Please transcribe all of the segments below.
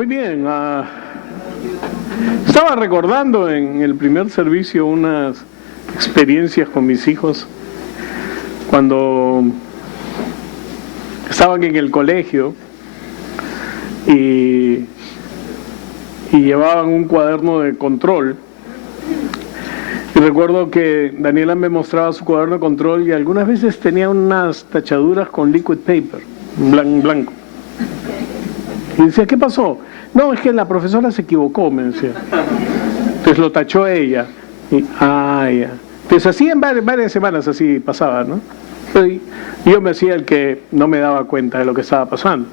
Muy bien. Estaba recordando en el primer servicio unas experiencias con mis hijos cuando estaban en el colegio y llevaban un cuaderno de control. Y recuerdo que Daniela me mostraba su cuaderno de control y algunas veces tenía unas tachaduras con liquid paper, blanco. Y decía, ¿qué pasó? No, es que la profesora se equivocó, me decía. Entonces lo tachó ella. Y, ya. Entonces así en varias semanas así pasaba, ¿no? Y yo me hacía el que no me daba cuenta de lo que estaba pasando.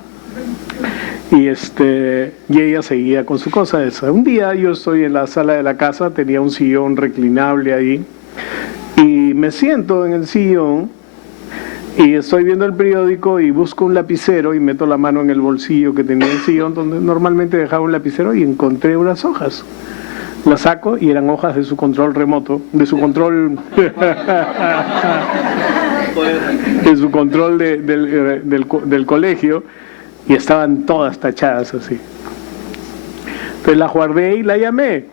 Y ella seguía con su cosa esa. Un día yo estoy en la sala de la casa, tenía un sillón reclinable ahí, y me siento en el sillón y estoy viendo el periódico y busco un lapicero y meto la mano en el bolsillo que tenía el sillón donde normalmente dejaba un lapicero y encontré unas hojas. Las saco y eran hojas de su control remoto, de su control de su control del colegio, y estaban todas tachadas así. Entonces la guardé y la llamé.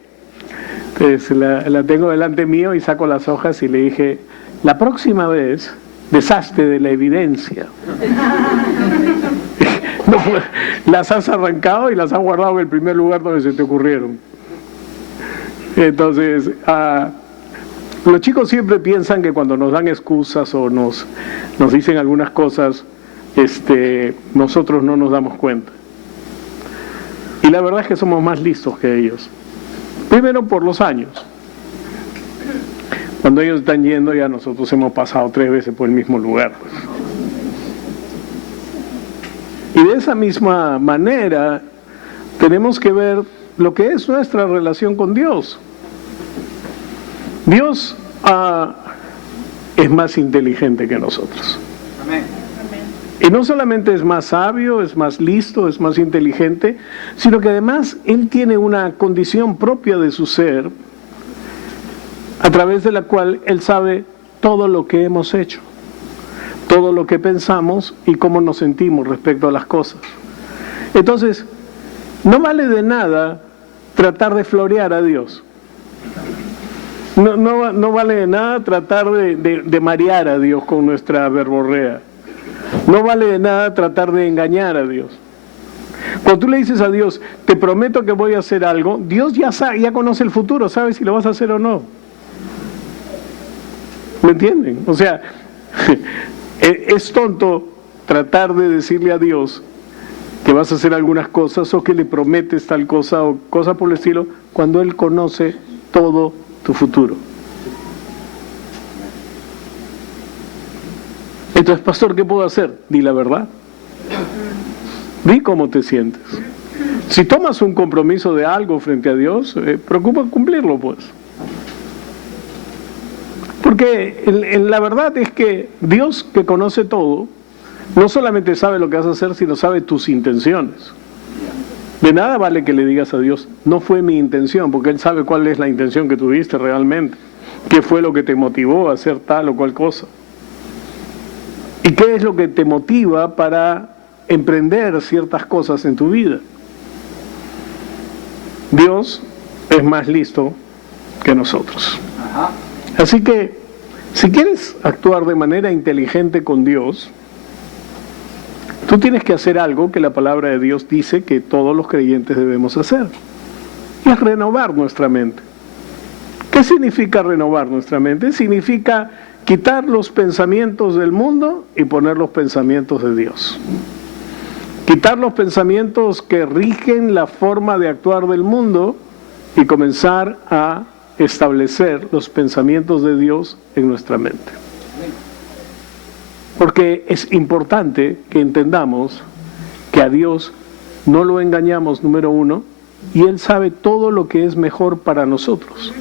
Entonces la tengo delante mío y saco las hojas y le dije, la próxima vez deshazte de la evidencia. No, las has arrancado y las has guardado en el primer lugar donde se te ocurrieron. Entonces, los chicos siempre piensan que cuando nos dan excusas o nos dicen algunas cosas, nosotros no nos damos cuenta. Y la verdad es que somos más listos que ellos. Primero por los años. Cuando ellos están yendo, ya nosotros hemos pasado 3 veces por el mismo lugar. Y de esa misma manera tenemos que ver lo que es nuestra relación con Dios. Dios es más inteligente que nosotros. Amén. Y no solamente es más sabio, es más listo, es más inteligente, sino que además Él tiene una condición propia de su ser, a través de la cual Él sabe todo lo que hemos hecho, todo lo que pensamos y cómo nos sentimos respecto a las cosas. Entonces, no vale de nada tratar de florear a Dios. No vale de nada tratar de marear a Dios con nuestra verborrea. No vale de nada tratar de engañar a Dios. Cuando tú le dices a Dios, te prometo que voy a hacer algo, Dios ya conoce el futuro, sabe si lo vas a hacer o no. ¿Me entienden? O sea, es tonto tratar de decirle a Dios que vas a hacer algunas cosas o que le prometes tal cosa o cosa por el estilo, cuando Él conoce todo tu futuro. Entonces, pastor, ¿qué puedo hacer? Di la verdad. Di cómo te sientes. Si tomas un compromiso de algo frente a Dios, preocupa cumplirlo, pues. Porque la verdad es que Dios, que conoce todo, no solamente sabe lo que vas a hacer, sino sabe tus intenciones. De nada vale que le digas a Dios, no fue mi intención, porque Él sabe cuál es la intención que tuviste realmente, qué fue lo que te motivó a hacer tal o cual cosa. ¿Y qué es lo que te motiva para emprender ciertas cosas en tu vida? Dios es más listo que nosotros. Así que, si quieres actuar de manera inteligente con Dios, tú tienes que hacer algo que la palabra de Dios dice que todos los creyentes debemos hacer. Y es renovar nuestra mente. ¿Qué significa renovar nuestra mente? Significa quitar los pensamientos del mundo y poner los pensamientos de Dios. Quitar los pensamientos que rigen la forma de actuar del mundo y comenzar a establecer los pensamientos de Dios en nuestra mente. Porque es importante que entendamos que a Dios no lo engañamos, número uno, y Él sabe todo lo que es mejor para nosotros.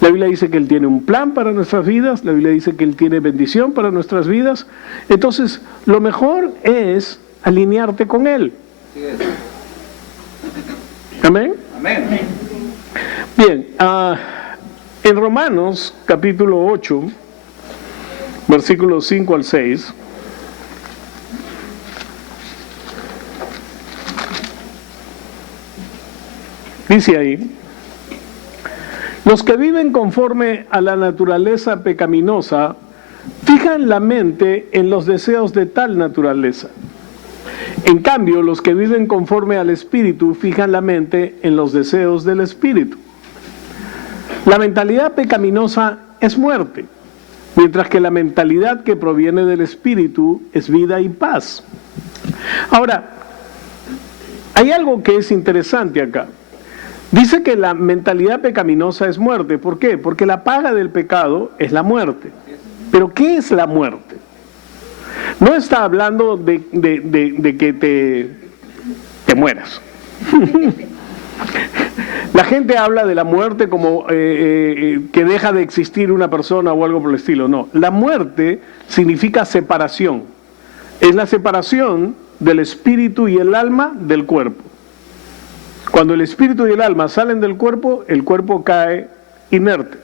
La Biblia dice que Él tiene un plan para nuestras vidas, la Biblia dice que Él tiene bendición para nuestras vidas. Entonces, lo mejor es alinearte con Él. Amén. Amén. Bien, en Romanos capítulo 8, versículos 5 al 6, Dice ahí, los que viven conforme a la naturaleza pecaminosa fijan la mente en los deseos de tal naturaleza. En cambio, los que viven conforme al Espíritu fijan la mente en los deseos del Espíritu. La mentalidad pecaminosa es muerte, mientras que la mentalidad que proviene del Espíritu es vida y paz. Ahora, hay algo que es interesante acá. Dice que la mentalidad pecaminosa es muerte. ¿Por qué? Porque la paga del pecado es la muerte. ¿Pero qué es la muerte? No está hablando de que te mueras. La gente habla de la muerte como que deja de existir una persona o algo por el estilo. No, la muerte significa separación. Es la separación del espíritu y el alma del cuerpo. Cuando el espíritu y el alma salen del cuerpo, el cuerpo cae inerte.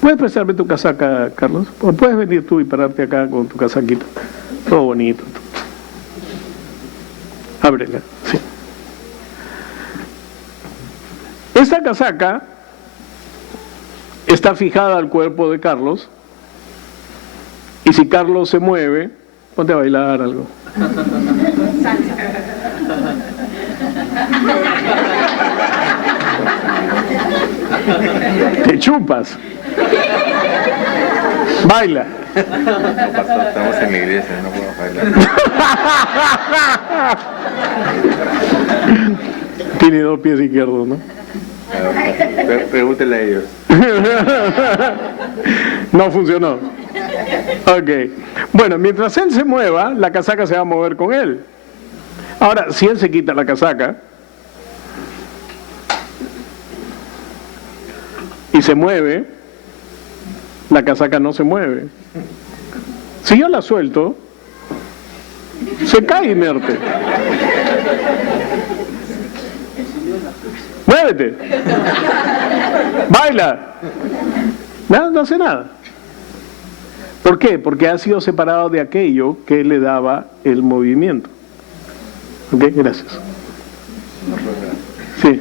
¿Puedes prestarme tu casaca, Carlos? ¿O puedes venir tú y pararte acá con tu casaquita? Todo bonito. Ábrela, sí. Esta casaca está fijada al cuerpo de Carlos, y si Carlos se mueve, ponte a bailar algo. Te chupas. Baila. No, pastor, estamos en la iglesia, no podemos bailar. Tiene 2 pies izquierdos, ¿no? Pregúntele a ellos. No funcionó. Ok. Bueno, mientras él se mueva, la casaca se va a mover con él. Ahora, si él se quita la casaca y se mueve, la casaca no se mueve. Si yo la suelto, se cae inerte. ¡Muévete! ¡Baila! Nada, no hace nada. ¿Por qué? Porque ha sido separado de aquello que le daba el movimiento. ¿Ok? Gracias. Sí.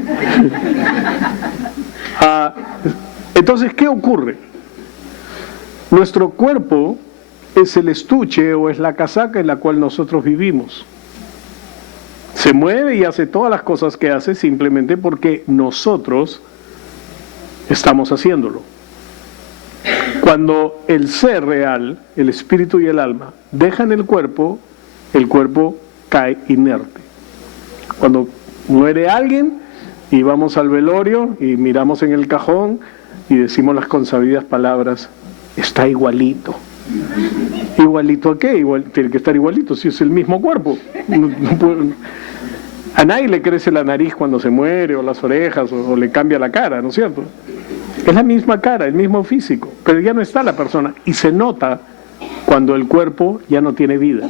Entonces, ¿qué ocurre? Nuestro cuerpo es el estuche o es la casaca en la cual nosotros vivimos. Se mueve y hace todas las cosas que hace simplemente porque nosotros estamos haciéndolo. Cuando el ser real, el espíritu y el alma, dejan el cuerpo cae inerte. Cuando muere alguien y vamos al velorio y miramos en el cajón y decimos las consabidas palabras, está igualito. ¿Igualito a qué? Igual, tiene que estar igualito, si es el mismo cuerpo. A nadie le crece la nariz cuando se muere, o las orejas, o le cambia la cara, ¿no es cierto? Es la misma cara, el mismo físico, pero ya no está la persona, y se nota cuando el cuerpo ya no tiene vida.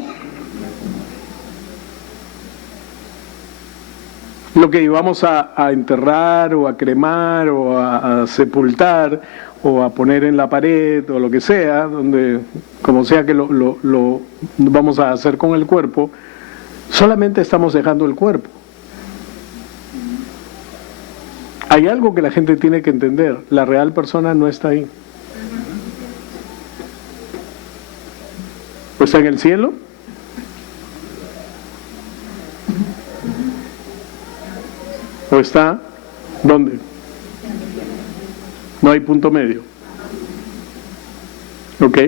Lo que íbamos a enterrar, o a cremar, o a sepultar, o a poner en la pared, o lo que sea, donde, como sea que lo vamos a hacer con el cuerpo, solamente estamos dejando el cuerpo. Hay algo que la gente tiene que entender, la real persona no está ahí. ¿O está en el cielo? ¿O está dónde? No hay punto medio. ¿Ok?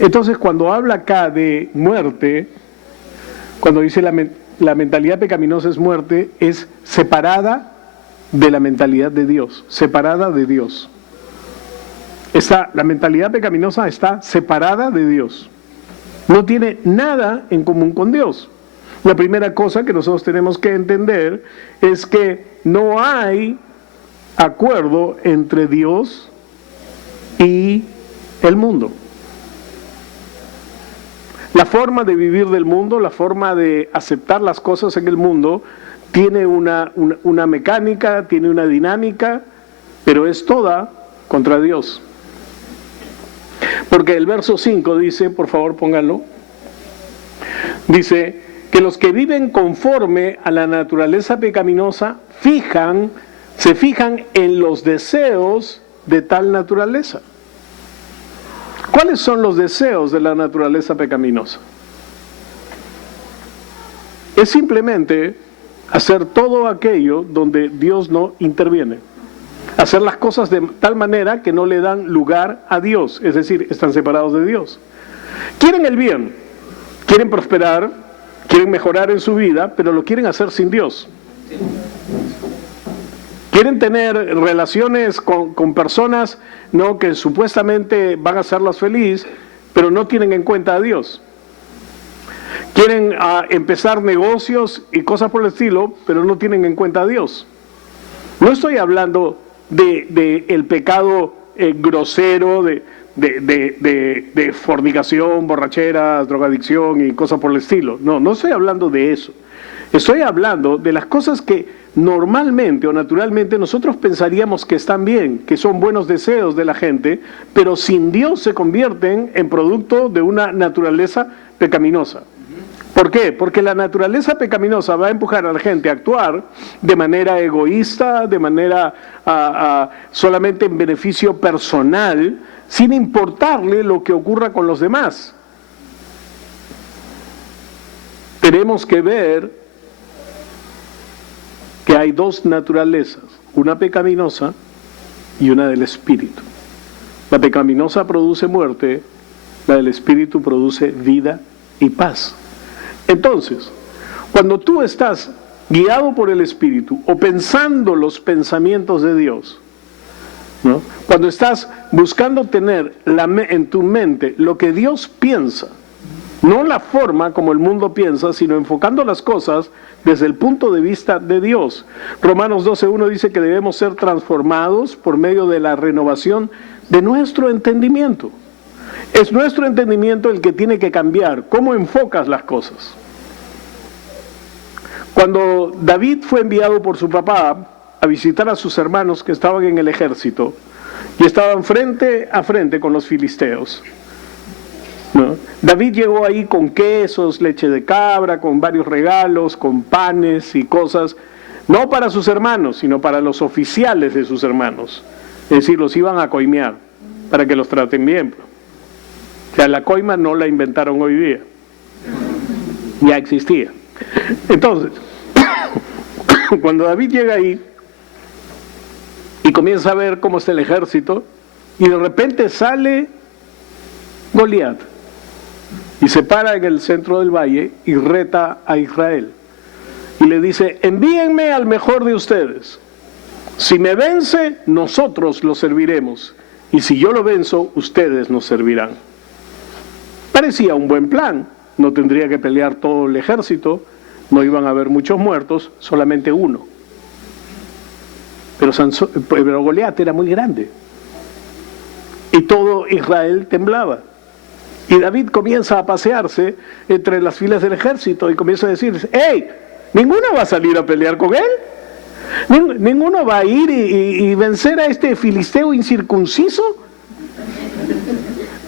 Entonces, cuando habla acá de muerte, cuando dice la mentalidad pecaminosa es muerte, es separada de la mentalidad de Dios, separada de Dios. La mentalidad pecaminosa está separada de Dios. No tiene nada en común con Dios. La primera cosa que nosotros tenemos que entender es que no hay acuerdo entre Dios y el mundo. La forma de vivir del mundo, la forma de aceptar las cosas en el mundo, tiene una mecánica, tiene una dinámica, pero es toda contra Dios. Porque el verso 5 dice, por favor pónganlo, dice, que los que viven conforme a la naturaleza pecaminosa se fijan en los deseos de tal naturaleza. ¿Cuáles son los deseos de la naturaleza pecaminosa? Es simplemente hacer todo aquello donde Dios no interviene. Hacer las cosas de tal manera que no le dan lugar a Dios, es decir, están separados de Dios. Quieren el bien, quieren prosperar, quieren mejorar en su vida, pero lo quieren hacer sin Dios. Quieren tener relaciones con personas, ¿no?, que supuestamente van a hacerlas feliz, pero no tienen en cuenta a Dios. Quieren empezar negocios y cosas por el estilo, pero no tienen en cuenta a Dios. No estoy hablando de el pecado grosero, de fornicación, borracheras, drogadicción y cosas por el estilo. No estoy hablando de eso. Estoy hablando de las cosas que normalmente o naturalmente nosotros pensaríamos que están bien, que son buenos deseos de la gente, pero sin Dios se convierten en producto de una naturaleza pecaminosa. ¿Por qué? Porque la naturaleza pecaminosa va a empujar a la gente a actuar de manera egoísta, de manera solamente en beneficio personal, sin importarle lo que ocurra con los demás. Tenemos que ver que hay dos naturalezas, una pecaminosa y una del espíritu. La pecaminosa produce muerte, la del espíritu produce vida y paz. Entonces, cuando tú estás guiado por el Espíritu o pensando los pensamientos de Dios, ¿no?, cuando estás buscando tener en tu mente lo que Dios piensa, no la forma como el mundo piensa, sino enfocando las cosas desde el punto de vista de Dios. Romanos 12:1 dice que debemos ser transformados por medio de la renovación de nuestro entendimiento. Es nuestro entendimiento el que tiene que cambiar. ¿Cómo enfocas las cosas? Cuando David fue enviado por su papá a visitar a sus hermanos que estaban en el ejército y estaban frente a frente con los filisteos, ¿no?, David llegó ahí con quesos, leche de cabra, con varios regalos, con panes y cosas, no para sus hermanos, sino para los oficiales de sus hermanos. Es decir, los iban a coimear para que los traten bien. O sea, la coima no la inventaron hoy día, ya existía. Entonces, cuando David llega ahí y comienza a ver cómo está el ejército, y de repente sale Goliat y se para en el centro del valle y reta a Israel y le dice: envíenme al mejor de ustedes, si me vence nosotros lo serviremos, y si yo lo venzo ustedes nos servirán. Parecía un buen plan, no tendría que pelear todo el ejército, no iban a haber muchos muertos, solamente uno. Pero Goliat era muy grande y todo Israel temblaba. Y David comienza a pasearse entre las filas del ejército y comienza a decir: ¡hey! ¿Ninguno va a salir a pelear con él? ¿Ninguno va a ir y vencer a este filisteo incircunciso?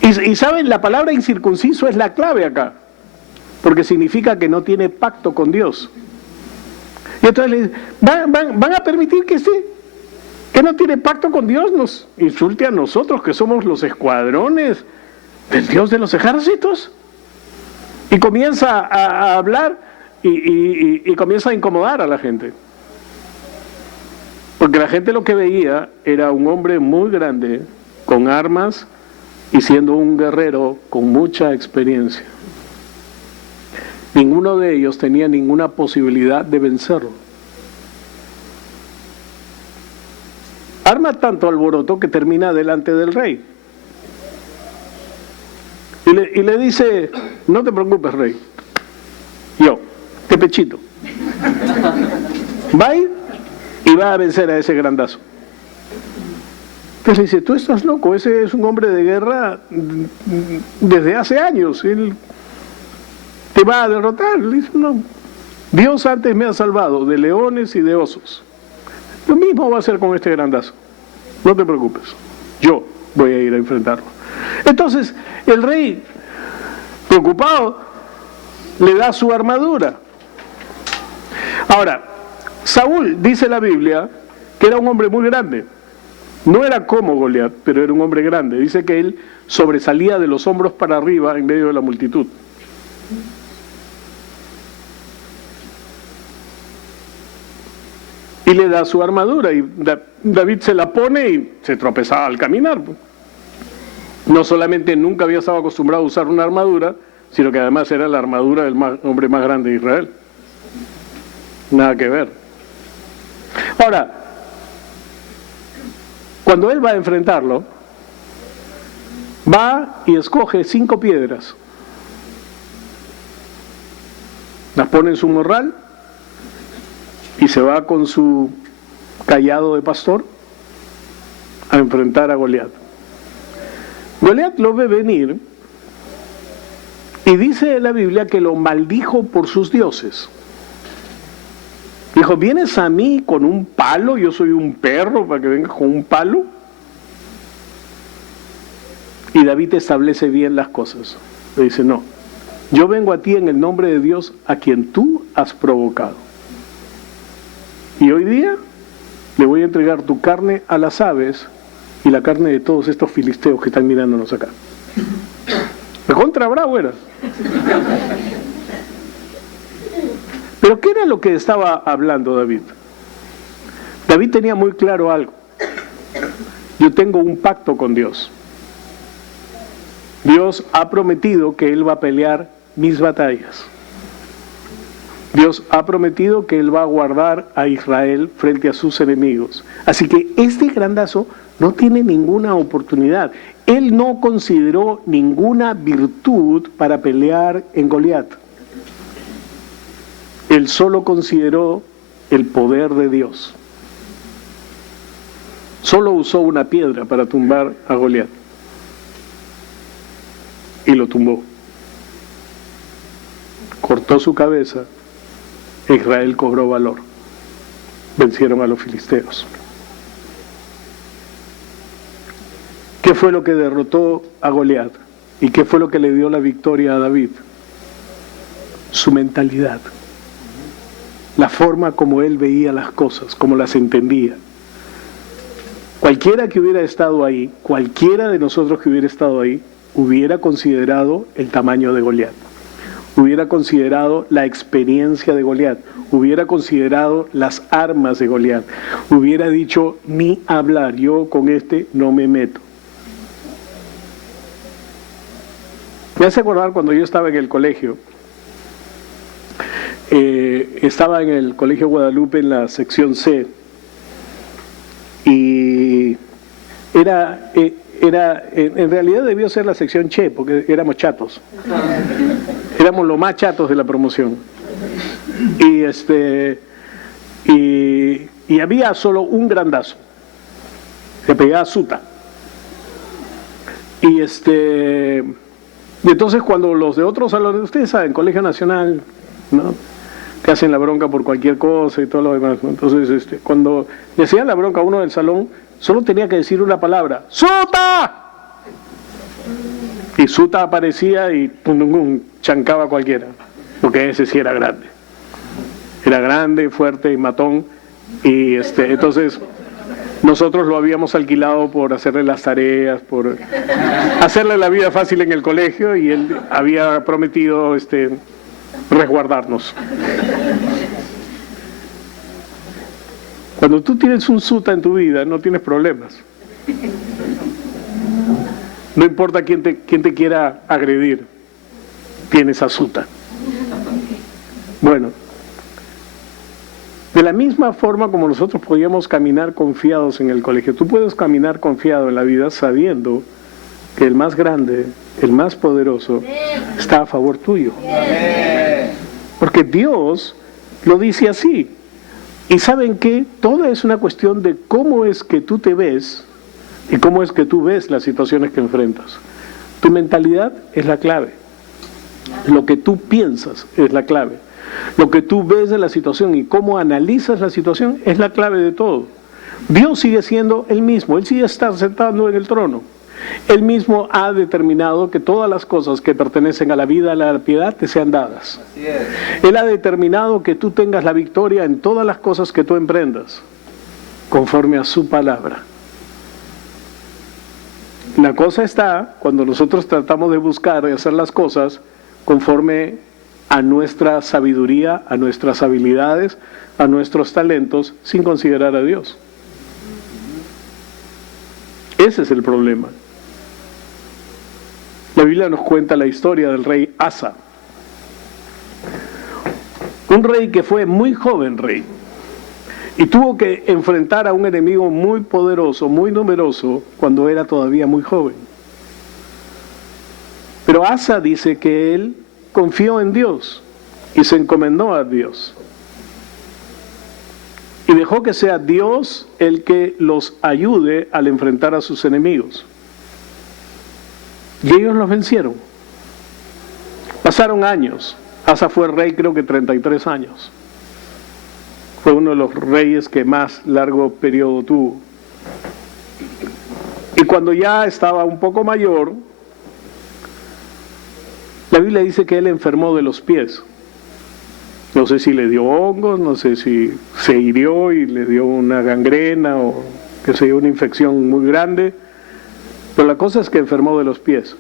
Y saben, la palabra incircunciso es la clave acá, porque significa que no tiene pacto con Dios. Y entonces le dicen: ¿van a permitir que no tiene pacto con Dios, nos insulte a nosotros que somos los escuadrones del Dios de los ejércitos? Y comienza a hablar y comienza a incomodar a la gente, porque la gente lo que veía era un hombre muy grande, con armas y siendo un guerrero con mucha experiencia. Ninguno de ellos tenía ninguna posibilidad de vencerlo. Arma tanto alboroto que termina delante del rey. Y le dice: no te preocupes, rey, yo, te pechito. Va a ir y va a vencer a ese grandazo. Entonces le dice: tú estás loco, ese es un hombre de guerra desde hace años, él te va a derrotar. Le dice: no, Dios antes me ha salvado de leones y de osos, lo mismo va a hacer con este grandazo, no te preocupes, yo voy a ir a enfrentarlo. Entonces el rey, preocupado, le da su armadura. Ahora, Saúl, dice la Biblia, que era un hombre muy grande. No era como Goliat, pero era un hombre grande. Dice que él sobresalía de los hombros para arriba en medio de la multitud. Y le da su armadura, y David se la pone y se tropezaba al caminar. No solamente nunca había estado acostumbrado a usar una armadura, sino que además era la armadura del hombre más grande de Israel. Nada que ver. Ahora, cuando él va a enfrentarlo, va y escoge 5 piedras. Las pone en su morral y se va con su cayado de pastor a enfrentar a Goliat. Goliat lo ve venir y dice la Biblia que lo maldijo por sus dioses. Dijo, ¿vienes a mí con un palo? Yo soy un perro para que vengas con un palo. Y David establece bien las cosas. Le dice, no, yo vengo a ti en el nombre de Dios a quien tú has provocado. Y hoy día le voy a entregar tu carne a las aves y la carne de todos estos filisteos que están mirándonos acá. Recontra bravo eras. Pero ¿qué era lo que estaba hablando David? David tenía muy claro algo. Yo tengo un pacto con Dios. Dios ha prometido que Él va a pelear mis batallas. Dios ha prometido que Él va a guardar a Israel frente a sus enemigos. Así que este grandazo no tiene ninguna oportunidad. Él no consideró ninguna virtud para pelear en Goliat. Él solo consideró el poder de Dios. Solo usó una piedra para tumbar a Goliat. Y lo tumbó. Cortó su cabeza. Israel cobró valor. Vencieron a los filisteos. ¿Qué fue lo que derrotó a Goliat? ¿Y qué fue lo que le dio la victoria a David? Su mentalidad. La forma como él veía las cosas, como las entendía. Cualquiera que hubiera estado ahí, cualquiera de nosotros que hubiera estado ahí, hubiera considerado el tamaño de Goliat. Hubiera considerado la experiencia de Goliat, hubiera considerado las armas de Goliat, hubiera dicho, ni hablar, yo con este no me meto. Me hace acordar cuando yo estaba en el colegio, estaba en el Colegio Guadalupe en la sección C, y en realidad debió ser la sección Che, porque éramos chatos. Éramos los más chatos de la promoción. Y había solo un grandazo. Se pegaba Suta. Y entonces cuando los de otros salones, ustedes saben, Colegio Nacional, ¿no?, que hacen la bronca por cualquier cosa y todo lo demás, ¿no? Entonces cuando le hacían la bronca a uno del salón, solo tenía que decir una palabra, ¡Suta! Y Suta aparecía y chancaba a cualquiera, porque ese sí era grande. Era grande, fuerte y matón. Y entonces nosotros lo habíamos alquilado por hacerle las tareas, por hacerle la vida fácil en el colegio, y él había prometido resguardarnos. Cuando tú tienes un Suta en tu vida, no tienes problemas. No importa quién te quiera agredir, tienes a Suta. Bueno, de la misma forma como nosotros podíamos caminar confiados en el colegio, tú puedes caminar confiado en la vida sabiendo que el más grande, el más poderoso, está a favor tuyo. Porque Dios lo dice así. Y ¿saben qué? Todo es una cuestión de cómo es que tú te ves y cómo es que tú ves las situaciones que enfrentas. Tu mentalidad es la clave. Lo que tú piensas es la clave. Lo que tú ves de la situación y cómo analizas la situación es la clave de todo. Dios sigue siendo el mismo. Él sigue estar sentado en el trono. Él mismo ha determinado que todas las cosas que pertenecen a la vida, a la piedad, te sean dadas. Así es. Él ha determinado que tú tengas la victoria en todas las cosas que tú emprendas, conforme a su palabra. La cosa está cuando nosotros tratamos de buscar y hacer las cosas conforme a nuestra sabiduría, a nuestras habilidades, a nuestros talentos, sin considerar a Dios. Ese es el problema. La Biblia nos cuenta la historia del rey Asa. Un rey que fue muy joven rey y tuvo que enfrentar a un enemigo muy poderoso, muy numeroso, cuando era todavía muy joven. Pero Asa dice que él confió en Dios y se encomendó a Dios. Y dejó que sea Dios el que los ayude al enfrentar a sus enemigos. Y ellos los vencieron. Pasaron años. Asa fue rey creo que 33 años. Fue uno de los reyes que más largo periodo tuvo. Y cuando ya estaba un poco mayor, la Biblia dice que él enfermó de los pies. No sé si le dio hongos, no sé si se hirió y le dio una gangrena o que se dio una infección muy grande, pero la cosa es que enfermó de los pies.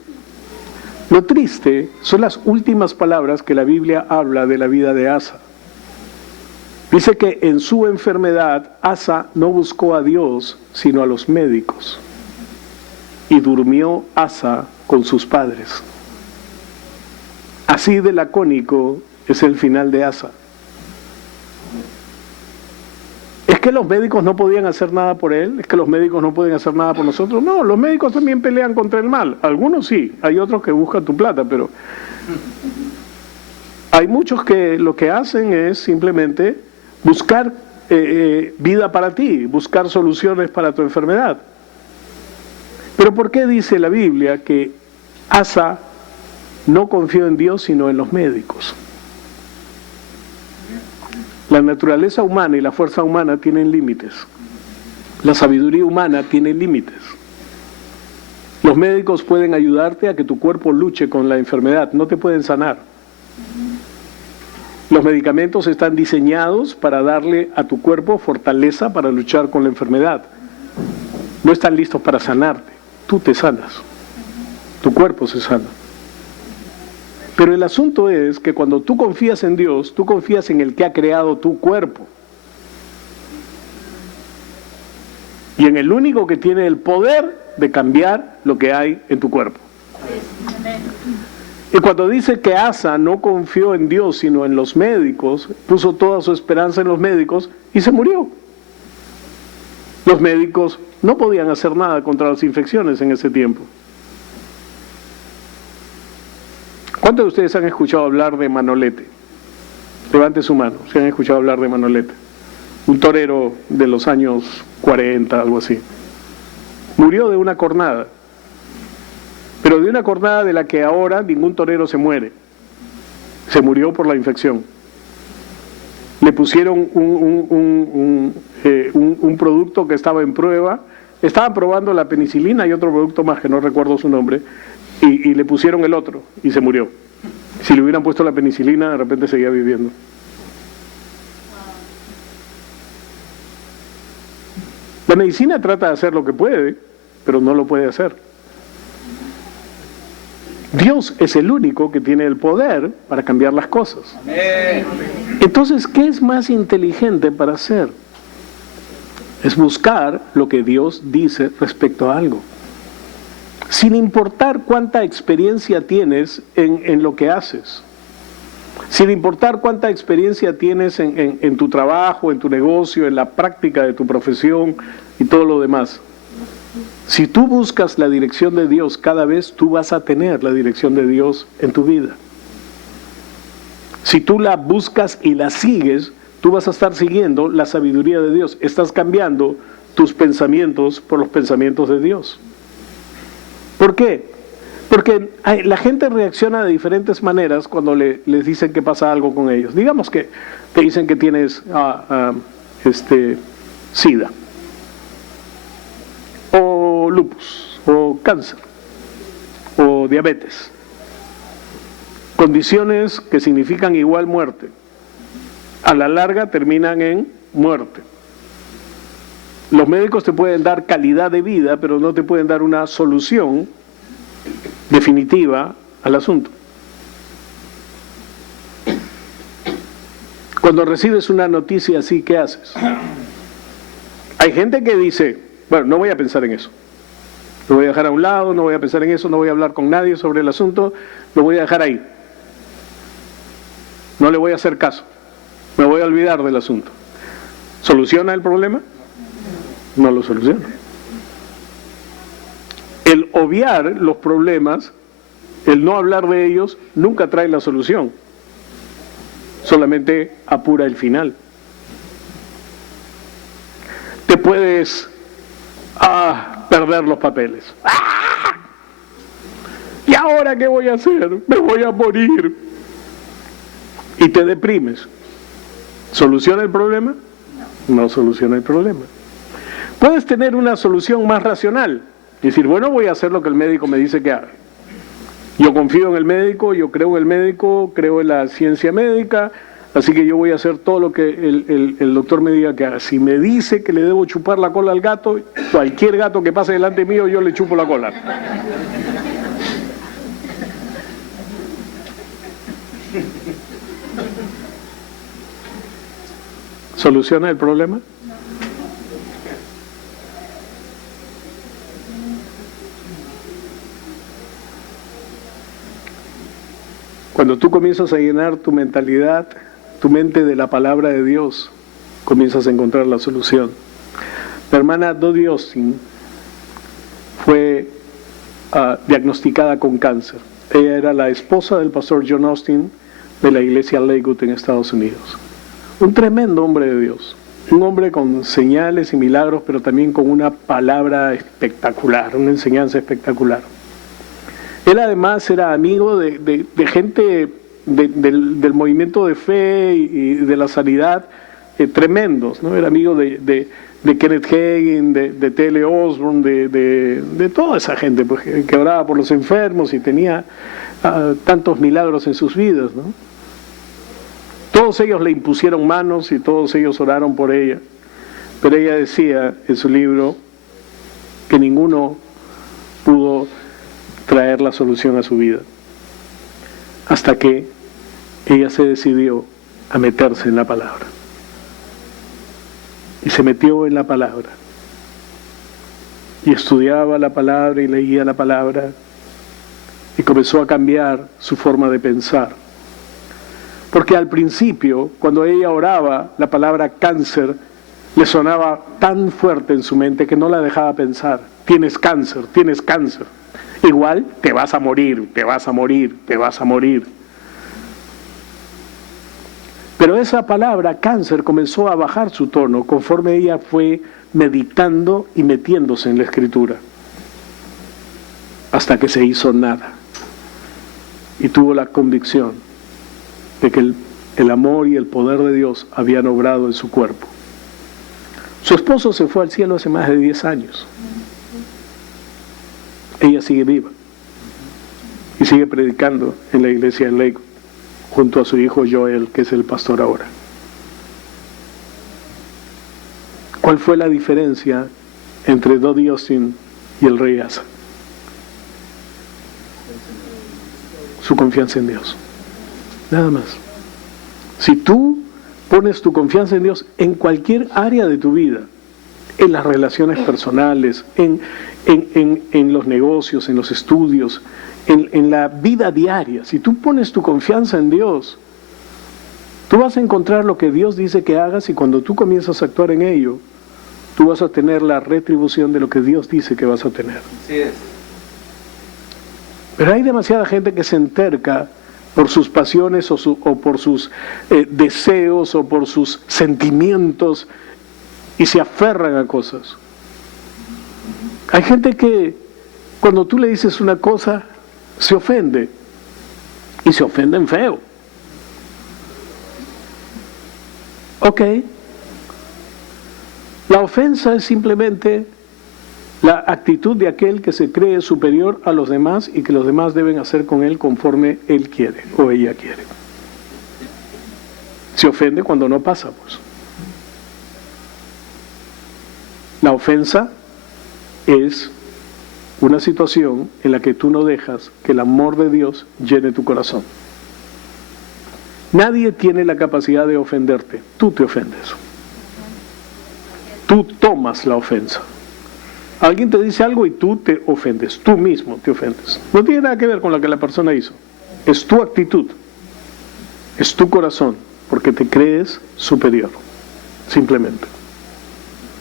Lo triste son las últimas palabras que la Biblia habla de la vida de Asa. Dice que en su enfermedad Asa no buscó a Dios, sino a los médicos. Y durmió Asa con sus padres. Así de lacónico es el final de Asa. ¿Es que los médicos no podían hacer nada por él? ¿Es que los médicos no pueden hacer nada por nosotros? No, los médicos también pelean contra el mal. Algunos sí, hay otros que buscan tu plata, pero hay muchos que lo que hacen es simplemente buscar vida para ti, buscar soluciones para tu enfermedad. Pero ¿por qué dice la Biblia que Asa no confió en Dios sino en los médicos? La naturaleza humana y la fuerza humana tienen límites. La sabiduría humana tiene límites. Los médicos pueden ayudarte a que tu cuerpo luche con la enfermedad, no te pueden sanar. Los medicamentos están diseñados para darle a tu cuerpo fortaleza para luchar con la enfermedad. No están listos para sanarte. Tú te sanas. Tu cuerpo se sana. Pero el asunto es que cuando tú confías en Dios, tú confías en el que ha creado tu cuerpo. Y en el único que tiene el poder de cambiar lo que hay en tu cuerpo. Y cuando dice que Asa no confió en Dios sino en los médicos, puso toda su esperanza en los médicos y se murió. Los médicos no podían hacer nada contra las infecciones en ese tiempo. ¿Cuántos de ustedes han escuchado hablar de Manolete? Levante su mano, si han escuchado hablar de Manolete. Un torero de los años 40, algo así. Murió de una cornada. Pero de una cornada de la que ahora ningún torero se muere. Se murió por la infección. Le pusieron un producto que estaba en prueba. Estaban probando la penicilina y otro producto más que no recuerdo su nombre. Y le pusieron el otro y se murió. Si le hubieran puesto la penicilina, de repente seguía viviendo. La medicina trata de hacer lo que puede, pero no lo puede hacer. Dios es el único que tiene el poder para cambiar las cosas. Entonces, ¿qué es más inteligente para hacer? Es buscar lo que Dios dice respecto a algo. Sin importar cuánta experiencia tienes en lo que haces, sin importar cuánta experiencia tienes en tu trabajo, en tu negocio, en la práctica de tu profesión y todo lo demás. Si tú buscas la dirección de Dios cada vez, tú vas a tener la dirección de Dios en tu vida. Si tú la buscas y la sigues, tú vas a estar siguiendo la sabiduría de Dios. Estás cambiando tus pensamientos por los pensamientos de Dios. ¿Por qué? Porque la gente reacciona de diferentes maneras cuando les dicen que pasa algo con ellos. Digamos que te dicen que tienes SIDA o lupus o cáncer, o diabetes. Condiciones que significan igual muerte. A la larga terminan en muerte. Los médicos te pueden dar calidad de vida, pero no te pueden dar una solución definitiva al asunto. Cuando recibes una noticia así, ¿qué haces? Hay gente que dice, bueno, no voy a pensar en eso. Lo voy a dejar a un lado, no voy a pensar en eso, no voy a hablar con nadie sobre el asunto, lo voy a dejar ahí. No le voy a hacer caso. Me voy a olvidar del asunto. ¿Soluciona el problema? No lo soluciona. El obviar los problemas, el no hablar de ellos, nunca trae la solución. Solamente apura el final. Te puedes perder los papeles. ¿Y ahora qué voy a hacer? Me voy a morir. Y te deprimes. ¿Soluciona el problema? No soluciona el problema. Puedes tener una solución más racional. Decir, bueno, voy a hacer lo que el médico me dice que haga. Yo confío en el médico, yo creo en el médico, creo en la ciencia médica, así que yo voy a hacer todo lo que el doctor me diga que haga. Si me dice que le debo chupar la cola al gato, cualquier gato que pase delante mío, yo le chupo la cola. ¿Soluciona el problema? Cuando tú comienzas a llenar tu mentalidad, tu mente de la palabra de Dios, comienzas a encontrar la solución. La hermana Dodie Austin fue diagnosticada con cáncer. Ella era la esposa del pastor John Austin de la iglesia Lakewood en Estados Unidos. Un tremendo hombre de Dios, un hombre con señales y milagros, pero también con una palabra espectacular, una enseñanza espectacular. Él además era amigo de gente del movimiento de fe y de la sanidad tremendos, ¿no? Era amigo de Kenneth Hagin, de T.L. Osborne, de toda esa gente pues, que oraba por los enfermos y tenía tantos milagros en sus vidas, ¿no? Todos ellos le impusieron manos y todos ellos oraron por ella. Pero ella decía en su libro que ninguno pudo traer la solución a su vida. Hasta que ella se decidió a meterse en la palabra. Y se metió en la palabra. Y estudiaba la palabra y leía la palabra. Y comenzó a cambiar su forma de pensar. Porque al principio, cuando ella oraba, la palabra cáncer le sonaba tan fuerte en su mente que no la dejaba pensar. Tienes cáncer, tienes cáncer. Igual te vas a morir, te vas a morir, te vas a morir. Pero esa palabra cáncer comenzó a bajar su tono conforme ella fue meditando y metiéndose en la escritura. Hasta que se hizo nada. Y tuvo la convicción de que el amor y el poder de Dios habían obrado en su cuerpo. Su esposo se fue al cielo hace más de 10 años. Ella sigue viva y sigue predicando en la iglesia de Lakewood junto a su hijo Joel, que es el pastor ahora. ¿Cuál fue la diferencia entre Dodie Austin y el rey Asa? Su confianza en Dios. Nada más. Si tú pones tu confianza en Dios en cualquier área de tu vida, en las relaciones personales, en los negocios, en los estudios, en la vida diaria, si tú pones tu confianza en Dios, tú vas a encontrar lo que Dios dice que hagas y cuando tú comienzas a actuar en ello, tú vas a tener la retribución de lo que Dios dice que vas a tener. Así es. Pero hay demasiada gente que se enterca por sus pasiones o por sus deseos o por sus sentimientos y se aferran a cosas. Hay gente que cuando tú le dices una cosa se ofende y se ofenden feo. Ok. La ofensa es simplemente La actitud de aquel que se cree superior a los demás y que los demás deben hacer con él conforme él quiere o ella quiere. Se ofende cuando no pasa, pues. La ofensa es una situación en la que tú no dejas que el amor de Dios llene tu corazón. Nadie tiene la capacidad de ofenderte, tú te ofendes. Tú tomas la ofensa. Alguien te dice algo y tú te ofendes, tú mismo te ofendes. No tiene nada que ver con lo que la persona hizo. Es tu actitud, es tu corazón, porque te crees superior, simplemente.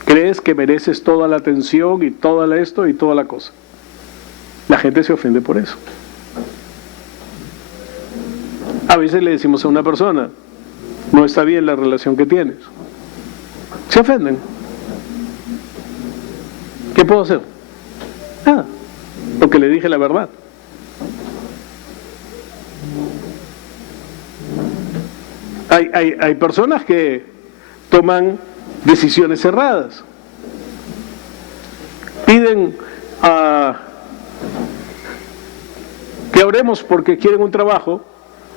Crees que mereces toda la atención y toda esto y toda la cosa. La gente se ofende por eso. A veces le decimos a una persona, no está bien la relación que tienes. Se ofenden. ¿Qué puedo hacer? Nada, porque le dije la verdad. Hay personas que toman decisiones erradas. Piden que oremos porque quieren un trabajo,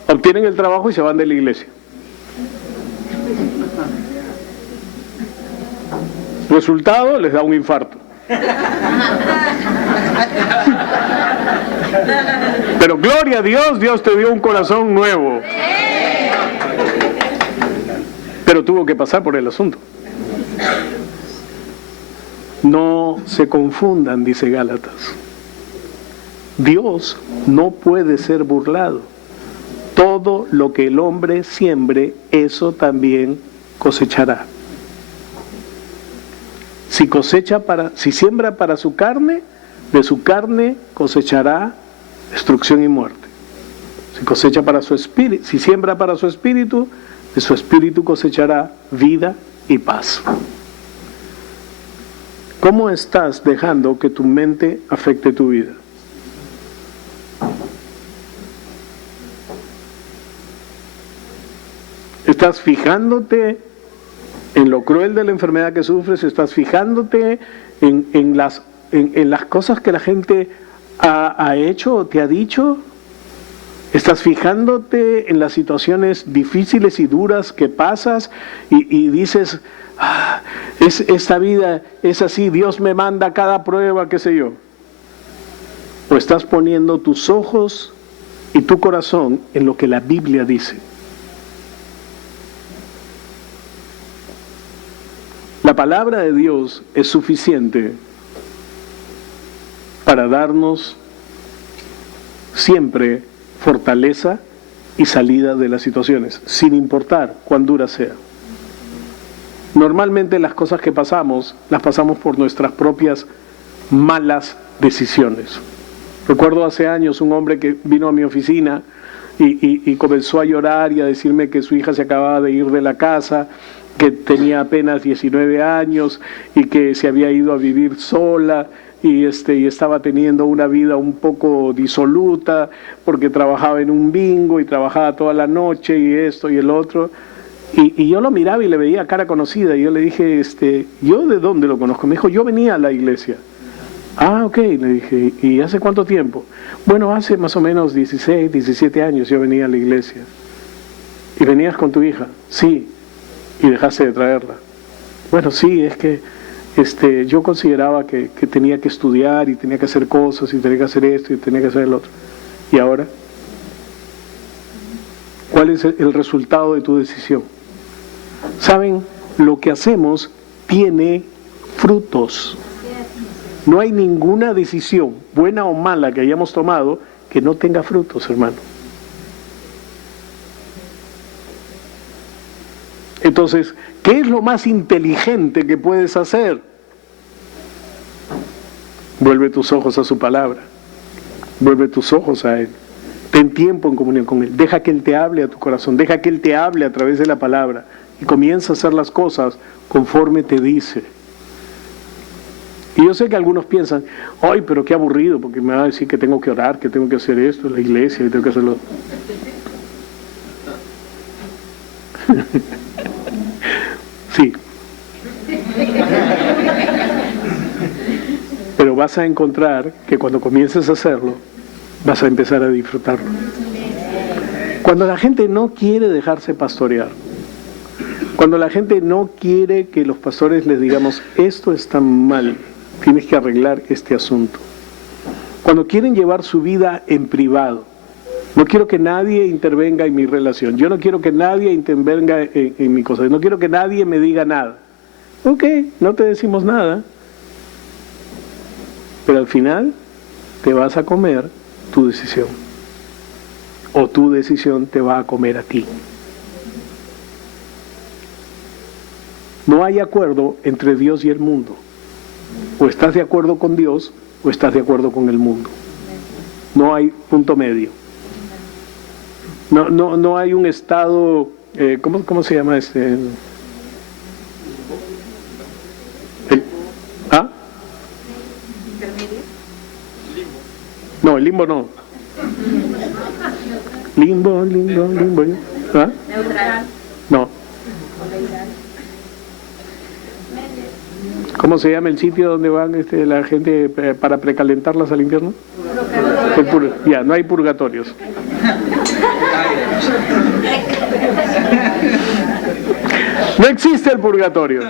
obtienen el trabajo y se van de la iglesia. Resultado, les da un infarto. Pero gloria a Dios, Dios te dio un corazón nuevo. Pero tuvo que pasar por el asunto. No se confundan, dice Gálatas. Dios no puede ser burlado. Todo lo que el hombre siembre, eso también cosechará. Si siembra para su carne, de su carne cosechará destrucción y muerte. Si cosecha para su espíritu, si siembra para su espíritu, de su espíritu cosechará vida y paz. ¿Cómo estás dejando que tu mente afecte tu vida? ¿Estás fijándote en lo cruel de la enfermedad que sufres? ¿Estás fijándote en las cosas que la gente ha hecho o te ha dicho? ¿Estás fijándote en las situaciones difíciles y duras que pasas y dices, esta vida es así, Dios me manda cada prueba, qué sé yo? ¿O estás poniendo tus ojos y tu corazón en lo que la Biblia dice? La palabra de Dios es suficiente para darnos siempre fortaleza y salida de las situaciones, sin importar cuán dura sea. Normalmente las cosas que pasamos, las pasamos por nuestras propias malas decisiones. Recuerdo hace años un hombre que vino a mi oficina y comenzó a llorar y a decirme que su hija se acababa de ir de la casa, que tenía apenas 19 años y que se había ido a vivir sola y estaba teniendo una vida un poco disoluta porque trabajaba en un bingo y trabajaba toda la noche y esto y el otro. Y yo lo miraba y le veía cara conocida y yo le dije, ¿yo de dónde lo conozco? Me dijo, yo venía a la iglesia. Ah, ok, le dije, ¿y hace cuánto tiempo? Bueno, hace más o menos 16, 17 años yo venía a la iglesia. ¿Y venías con tu hija? Sí. ¿Y dejaste de traerla? Bueno, sí, es que yo consideraba que tenía que estudiar y tenía que hacer cosas y tenía que hacer esto y tenía que hacer el otro. ¿Y ahora? ¿Cuál es el resultado de tu decisión? ¿Saben? Lo que hacemos tiene frutos. No hay ninguna decisión, buena o mala, que hayamos tomado que no tenga frutos, hermano. Entonces, ¿qué es lo más inteligente que puedes hacer? Vuelve tus ojos a su palabra. Vuelve tus ojos a Él. Ten tiempo en comunión con Él. Deja que Él te hable a tu corazón. Deja que Él te hable a través de la palabra. Y comienza a hacer las cosas conforme te dice. Y yo sé que algunos piensan, ay, pero qué aburrido, porque me va a decir que tengo que orar, que tengo que hacer esto en la iglesia, que tengo que hacerlo. Sí. Pero vas a encontrar que cuando comiences a hacerlo, vas a empezar a disfrutarlo. Cuando la gente no quiere dejarse pastorear, cuando la gente no quiere que los pastores les digamos, esto está mal, tienes que arreglar este asunto. Cuando quieren llevar su vida en privado, no quiero que nadie intervenga en mi relación, yo no quiero que nadie intervenga en mi cosa, no quiero que nadie me diga nada. Ok, no te decimos nada, pero al final te vas a comer tu decisión, o tu decisión te va a comer a ti. No hay acuerdo entre Dios y el mundo. O estás de acuerdo con Dios o estás de acuerdo con el mundo. No hay punto medio. No hay un estado, ¿cómo se llama este? ¿Ah? No, el limbo no. Limbo. ¿Ah? No. ¿Cómo se llama el sitio donde van la gente para precalentarlas al infierno? Ya, no hay purgatorios. No existe el purgatorio.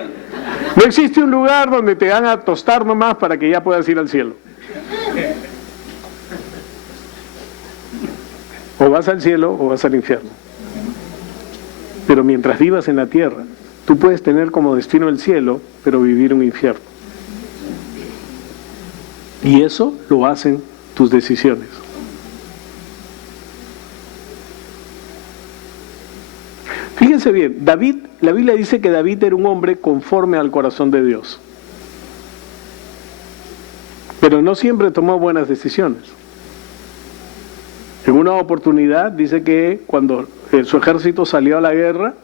No existe un lugar donde te van a tostar nomás para que ya puedas ir al cielo. O vas al cielo o vas al infierno. Pero mientras vivas en la tierra, tú puedes tener como destino el cielo, pero vivir un infierno. Y eso lo hacen tus decisiones. Fíjense bien, David, la Biblia dice que David era un hombre conforme al corazón de Dios. Pero no siempre tomó buenas decisiones. En una oportunidad dice que cuando su ejército salió a la guerra,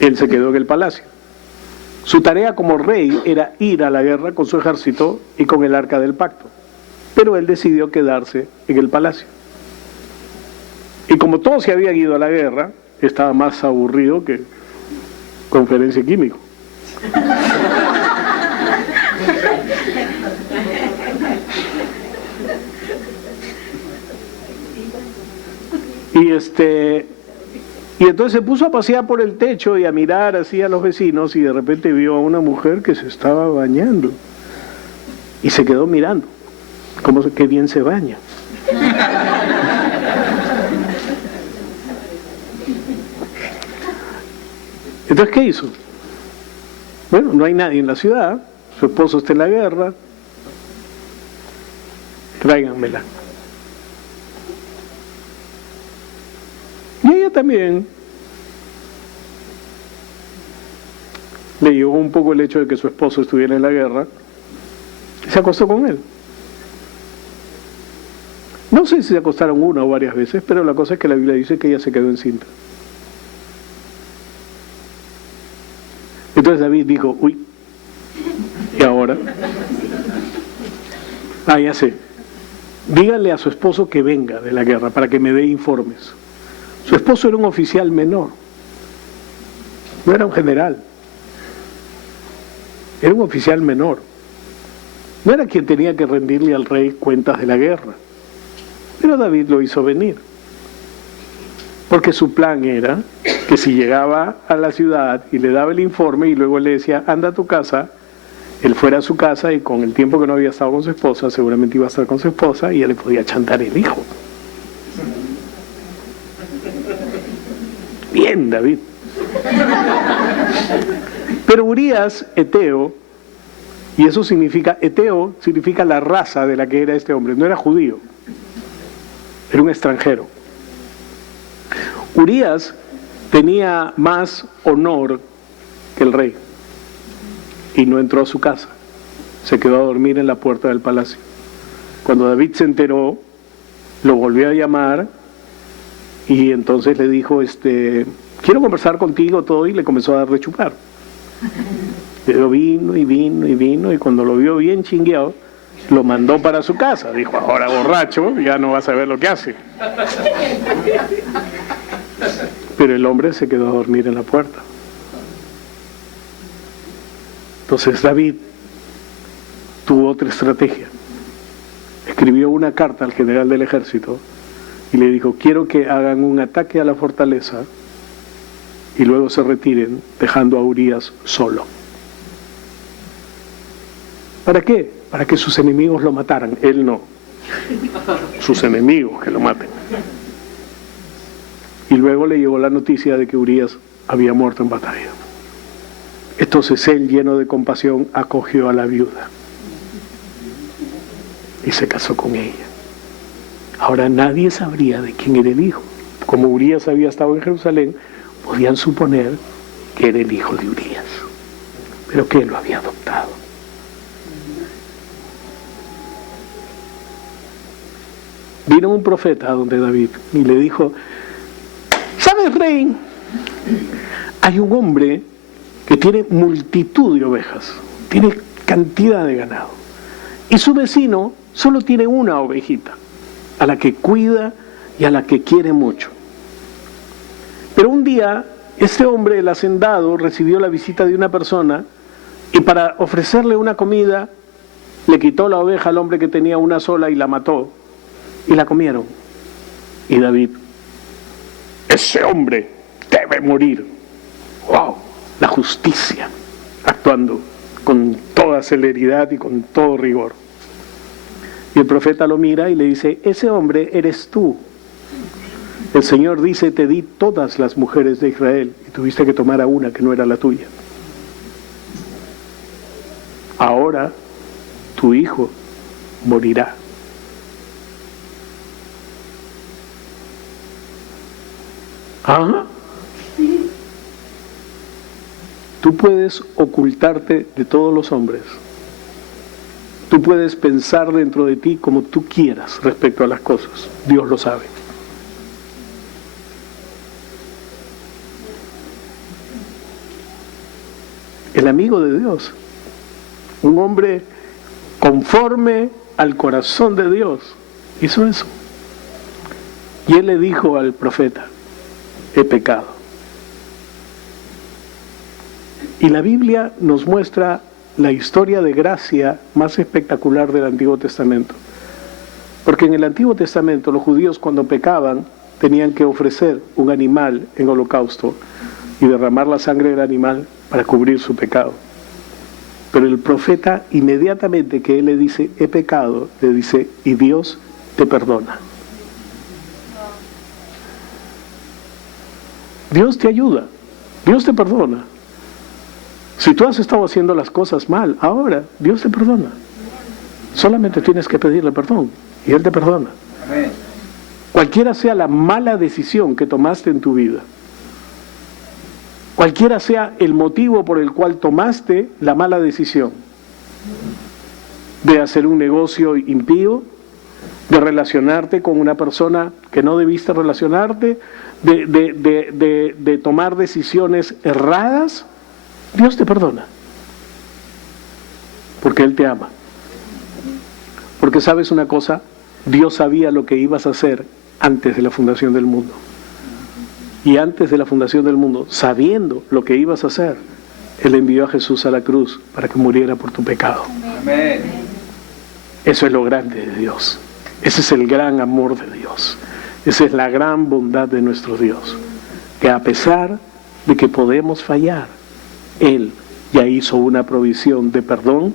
él se quedó en el palacio. Su tarea como rey era ir a la guerra con su ejército y con el arca del pacto. Pero él decidió quedarse en el palacio. Y como todos se habían ido a la guerra, estaba más aburrido que conferencia químico. Y entonces se puso a pasear por el techo y a mirar así a los vecinos y de repente vio a una mujer que se estaba bañando y se quedó mirando, como que bien se baña. Entonces, ¿qué hizo? Bueno, no hay nadie en la ciudad, su esposo está en la guerra, tráiganmela. Y ella también le llegó un poco el hecho de que su esposo estuviera en la guerra y se acostó con él. No sé si se acostaron una o varias veces, pero la cosa es que la Biblia dice que ella se quedó encinta. Entonces David dijo, uy, ¿y ahora? Ya sé. Díganle a su esposo que venga de la guerra para que me dé informes. Su esposo era un oficial menor, no era un general, era un oficial menor, no era quien tenía que rendirle al rey cuentas de la guerra, pero David lo hizo venir, porque su plan era que si llegaba a la ciudad y le daba el informe y luego le decía, anda a tu casa, él fuera a su casa y con el tiempo que no había estado con su esposa, seguramente iba a estar con su esposa y ya le podía chantar el hijo. Bien, David. Pero Urías, eteo, y eso significa, eteo significa la raza de la que era este hombre, no era judío, era un extranjero. Urías tenía más honor que el rey y no entró a su casa, se quedó a dormir en la puerta del palacio. Cuando David se enteró, lo volvió a llamar y entonces le dijo, quiero conversar contigo todo, y le comenzó a dar de chupar. Pero vino y cuando lo vio bien chingueado, lo mandó para su casa. Dijo, ahora borracho, ya no vas a ver lo que hace. Pero el hombre se quedó a dormir en la puerta. Entonces David tuvo otra estrategia. Escribió una carta al general del ejército y le dijo: quiero que hagan un ataque a la fortaleza y luego se retiren, dejando a Urías solo. ¿Para qué? Para que sus enemigos lo mataran. Él no. Sus enemigos que lo maten. Y luego le llegó la noticia de que Urías había muerto en batalla. Entonces él, lleno de compasión, acogió a la viuda y se casó con ella. Ahora nadie sabría de quién era el hijo. Como Urías había estado en Jerusalén, podían suponer que era el hijo de Urías, pero que él lo había adoptado. Vino un profeta donde David y le dijo: ¿sabes, rey? Hay un hombre que tiene multitud de ovejas, tiene cantidad de ganado, y su vecino solo tiene una ovejita, a la que cuida y a la que quiere mucho. Pero un día, este hombre, el hacendado, recibió la visita de una persona y para ofrecerle una comida, le quitó la oveja al hombre que tenía una sola y la mató, y la comieron. Y David: ese hombre debe morir. ¡Wow! La justicia, actuando con toda celeridad y con todo rigor. Y el profeta lo mira y le dice: ese hombre eres tú. El Señor dice: te di todas las mujeres de Israel y tuviste que tomar a una que no era la tuya. Ahora tu hijo morirá. ¿Ah? Tú puedes ocultarte de todos los hombres. Tú puedes pensar dentro de ti como tú quieras respecto a las cosas. Dios lo sabe. El amigo de Dios, un hombre conforme al corazón de Dios, hizo eso. Y él le dijo al profeta: he pecado. Y la Biblia nos muestra la historia de gracia más espectacular del Antiguo Testamento. Porque en el Antiguo Testamento los judíos, cuando pecaban, tenían que ofrecer un animal en holocausto y derramar la sangre del animal para cubrir su pecado. Pero el profeta, inmediatamente que él le dice: he pecado, le dice: y Dios te perdona. Dios te ayuda, Dios te perdona. Si tú has estado haciendo las cosas mal, ahora Dios te perdona. Solamente tienes que pedirle perdón y Él te perdona. Amén. Cualquiera sea la mala decisión que tomaste en tu vida, cualquiera sea el motivo por el cual tomaste la mala decisión de hacer un negocio impío, de relacionarte con una persona que no debiste relacionarte, de tomar decisiones erradas, Dios te perdona. Porque Él te ama. Porque sabes una cosa, Dios sabía lo que ibas a hacer antes de la fundación del mundo. Y antes de la fundación del mundo, sabiendo lo que ibas a hacer, Él envió a Jesús a la cruz para que muriera por tu pecado. Amén. Eso es lo grande de Dios. Ese es el gran amor de Dios. Esa es la gran bondad de nuestro Dios. Que a pesar de que podemos fallar, Él ya hizo una provisión de perdón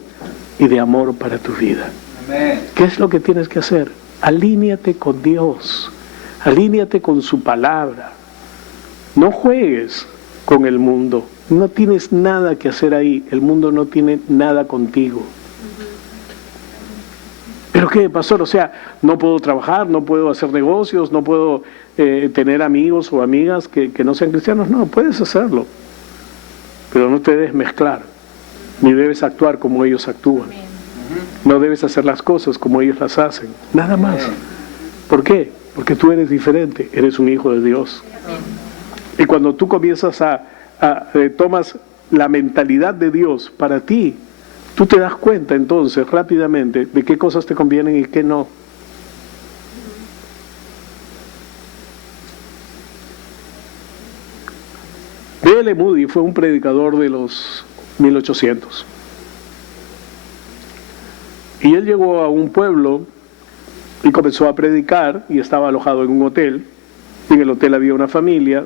y de amor para tu vida. Amén. ¿Qué es lo que tienes que hacer? Alíñate con Dios. Alíñate con su palabra. No juegues con el mundo. No tienes nada que hacer ahí. El mundo no tiene nada contigo. ¿Pero qué, pastor? O sea, no puedo trabajar, no puedo hacer negocios, no puedo tener amigos o amigas que no sean cristianos. No, puedes hacerlo. Pero no te debes mezclar, ni debes actuar como ellos actúan. No debes hacer las cosas como ellos las hacen. Nada más. ¿Por qué? Porque tú eres diferente, eres un hijo de Dios. Y cuando tú comienzas tomas la mentalidad de Dios para ti, tú te das cuenta entonces rápidamente de qué cosas te convienen y qué no. D.L. Moody fue un predicador de los 1800. Y él llegó a un pueblo y comenzó a predicar y estaba alojado en un hotel. Y en el hotel había una familia.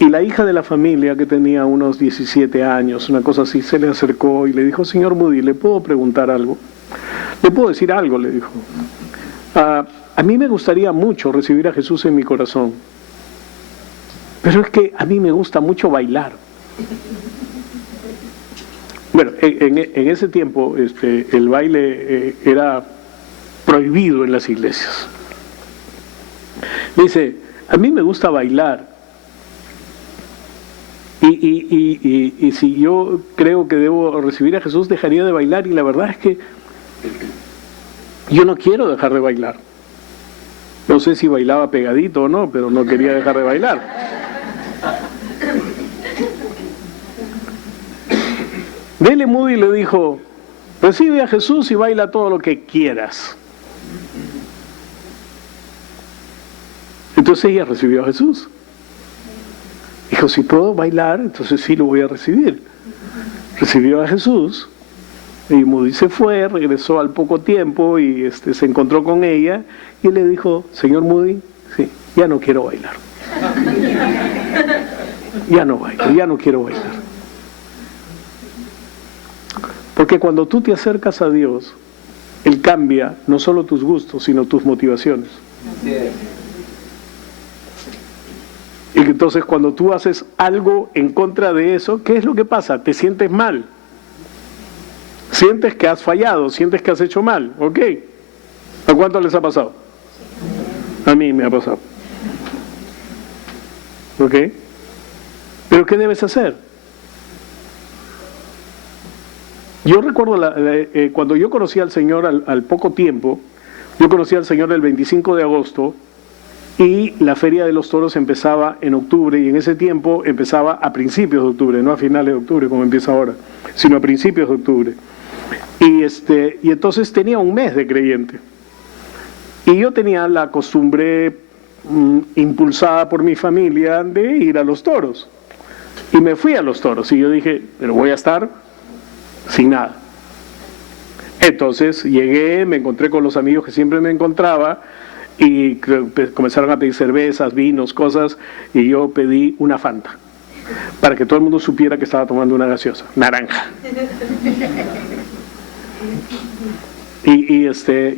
Y la hija de la familia, que tenía unos 17 años, una cosa así, se le acercó y le dijo: señor Moody, ¿le puedo preguntar algo? ¿Le puedo decir algo?, le dijo. A mí me gustaría mucho recibir a Jesús en mi corazón, pero es que a mí me gusta mucho bailar. Bueno, en ese tiempo el baile era prohibido en las iglesias. Me dice: a mí me gusta bailar. Y si yo creo que debo recibir a Jesús, dejaría de bailar. Y la verdad es que yo no quiero dejar de bailar. No sé si bailaba pegadito o no, pero no quería dejar de bailar. D.L. Moody le dijo: recibe a Jesús y baila todo lo que quieras. Entonces ella recibió a Jesús. Dijo: si puedo bailar, entonces sí lo voy a recibir. Recibió a Jesús y Moody se fue, regresó al poco tiempo y se encontró con ella y le dijo: señor Moody, sí, ya no quiero bailar. Ya no bailo, ya no quiero bailar. Porque cuando tú te acercas a Dios, Él cambia no solo tus gustos, sino tus motivaciones. Y entonces cuando tú haces algo en contra de eso, ¿qué es lo que pasa? Te sientes mal. Sientes que has fallado, sientes que has hecho mal, ¿ok? ¿A cuánto les ha pasado? A mí me ha pasado. ¿Ok? ¿Pero qué debes hacer? Yo recuerdo cuando yo conocí al Señor al poco tiempo, yo conocí al Señor el 25 de agosto y la Feria de los Toros empezaba en octubre, y en ese tiempo empezaba a principios de octubre, no a finales de octubre como empieza ahora, sino a principios de octubre. Y entonces tenía un mes de creyente. Y yo tenía la costumbre impulsada por mi familia de ir a los toros. Y me fui a los toros y yo dije: pero voy a estar sin nada. Entonces llegué, me encontré con los amigos que siempre me encontraba y comenzaron a pedir cervezas, vinos, cosas, y yo pedí una Fanta para que todo el mundo supiera que estaba tomando una gaseosa, naranja. Y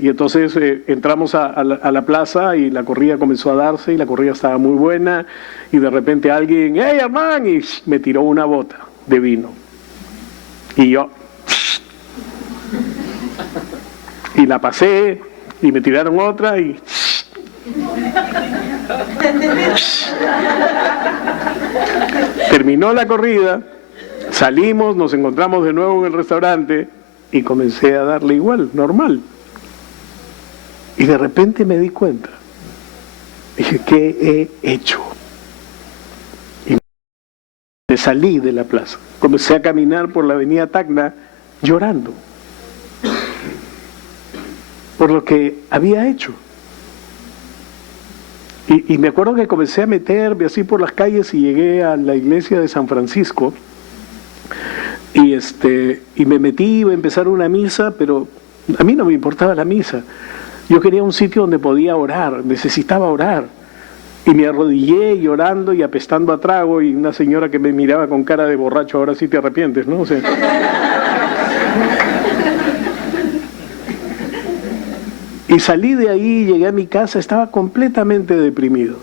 entonces entramos a la plaza y la corrida comenzó a darse y la corrida estaba muy buena y de repente alguien: ¡hey, hermano! Y me tiró una bota de vino. Y yo y la pasé y me tiraron otra y terminó la corrida, salimos, nos encontramos de nuevo en el restaurante y comencé a darle igual, normal. Y de repente me di cuenta. Dije: ¿qué he hecho? Y me salí de la plaza. Comencé a caminar por la avenida Tacna llorando por lo que había hecho. Y me acuerdo que comencé a meterme así por las calles y llegué a la iglesia de San Francisco y me metí, iba a empezar una misa, pero a mí no me importaba la misa. Yo quería un sitio donde podía orar, necesitaba orar. Y me arrodillé llorando y apestando a trago, y una señora que me miraba con cara de borracho: ahora sí te arrepientes, ¿no? O sea, y salí de ahí, llegué a mi casa, estaba completamente deprimido.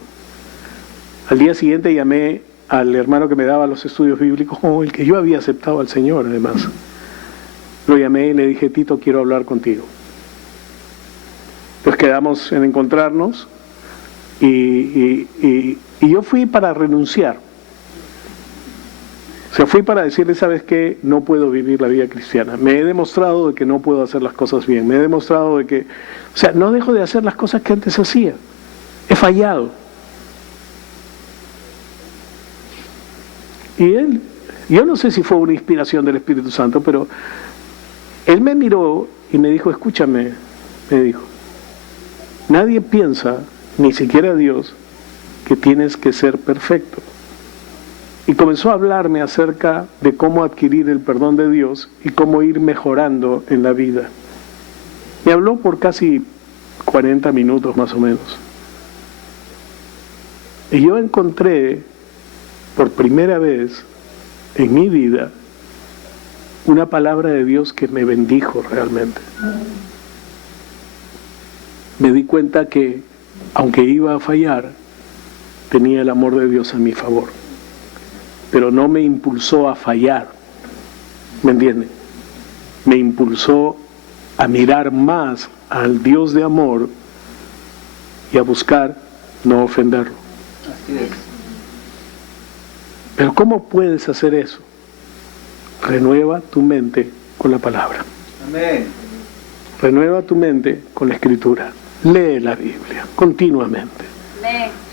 Al día siguiente llamé al hermano que me daba los estudios bíblicos, el que yo había aceptado al Señor además. Lo llamé y le dije: Tito, quiero hablar contigo. Pues quedamos en encontrarnos y yo fui para renunciar. O sea, fui para decirle: ¿sabes qué? No puedo vivir la vida cristiana. Me he demostrado de que no puedo hacer las cosas bien. Me he demostrado de que, o sea, no dejo de hacer las cosas que antes hacía. He fallado. Y él, yo no sé si fue una inspiración del Espíritu Santo, pero él me miró y me dijo: escúchame, me dijo, nadie piensa, ni siquiera Dios, que tienes que ser perfecto. Y comenzó a hablarme acerca de cómo adquirir el perdón de Dios y cómo ir mejorando en la vida. Me habló por casi 40 minutos más o menos. Y yo encontré por primera vez en mi vida una palabra de Dios que me bendijo realmente. Me di cuenta que, aunque iba a fallar, tenía el amor de Dios a mi favor. Pero no me impulsó a fallar, ¿me entienden? Me impulsó a mirar más al Dios de amor y a buscar no ofenderlo. Así es. Pero ¿cómo puedes hacer eso? Renueva tu mente con la palabra. Amén. Renueva tu mente con la Escritura. Lee la Biblia continuamente.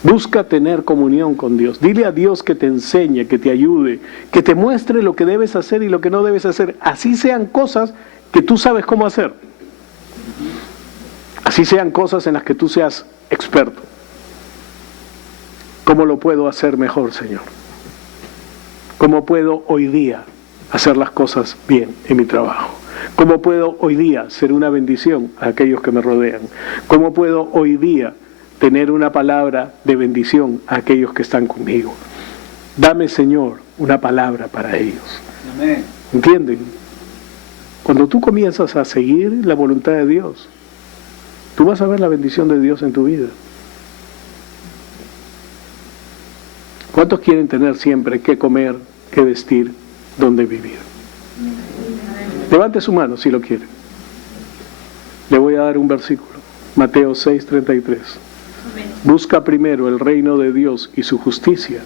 Busca tener comunión con Dios. Dile a Dios que te enseñe, que te ayude, que te muestre lo que debes hacer y lo que no debes hacer. Así sean cosas que tú sabes cómo hacer. Así sean cosas en las que tú seas experto. ¿Cómo lo puedo hacer mejor, Señor? ¿Cómo puedo hoy día hacer las cosas bien en mi trabajo? ¿Cómo puedo hoy día ser una bendición a aquellos que me rodean? ¿Cómo puedo hoy día tener una palabra de bendición a aquellos que están conmigo? Dame, Señor, una palabra para ellos. Amén. ¿Entienden? Cuando tú comienzas a seguir la voluntad de Dios, tú vas a ver la bendición de Dios en tu vida. ¿Cuántos quieren tener siempre qué comer, qué vestir, dónde vivir? Levante su mano si lo quiere. Le voy a dar un versículo. Mateo 6:33. Busca primero el reino de Dios y su justicia,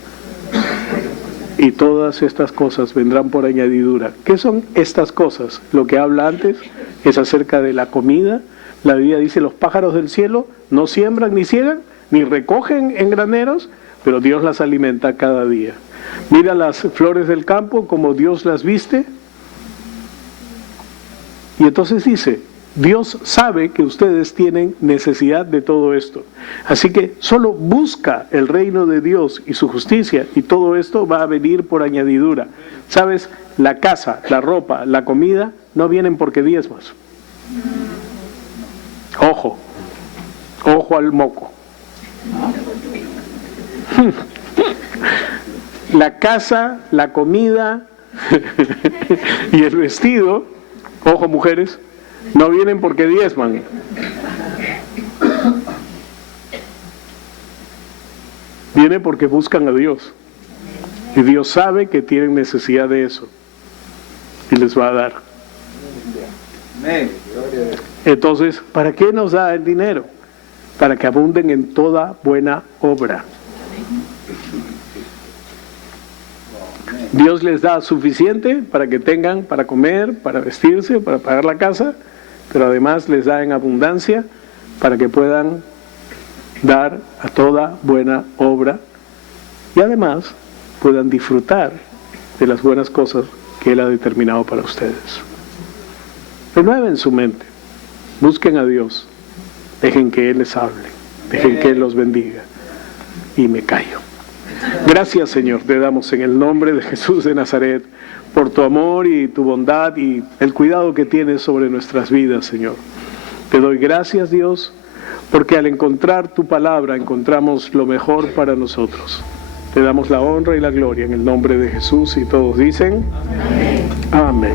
y todas estas cosas vendrán por añadidura. ¿Qué son estas cosas? Lo que habla antes es acerca de la comida. La Biblia dice: los pájaros del cielo no siembran ni ciegan, ni recogen en graneros, pero Dios las alimenta cada día. Mira las flores del campo, como Dios las viste. Y entonces dice: Dios sabe que ustedes tienen necesidad de todo esto. Así que solo busca el reino de Dios y su justicia, y todo esto va a venir por añadidura. ¿Sabes? La casa, la ropa, la comida no vienen porque diezmas. Ojo, ojo al moco. La casa, la comida y el vestido, ojo mujeres, no vienen porque diezman. Viene porque buscan a Dios. Y Dios sabe que tienen necesidad de eso. Y les va a dar. Amén. Entonces, ¿para qué nos da el dinero? Para que abunden en toda buena obra. Dios les da suficiente para que tengan para comer, para vestirse, para pagar la casa, pero además les da en abundancia para que puedan dar a toda buena obra y además puedan disfrutar de las buenas cosas que Él ha determinado para ustedes. Renueven su mente, busquen a Dios, dejen que Él les hable, dejen que Él los bendiga, y me callo. Gracias, Señor, te damos en el nombre de Jesús de Nazaret por tu amor y tu bondad y el cuidado que tienes sobre nuestras vidas, Señor. Te doy gracias, Dios, porque al encontrar tu palabra encontramos lo mejor para nosotros. Te damos la honra y la gloria en el nombre de Jesús, y todos dicen amén. Amén.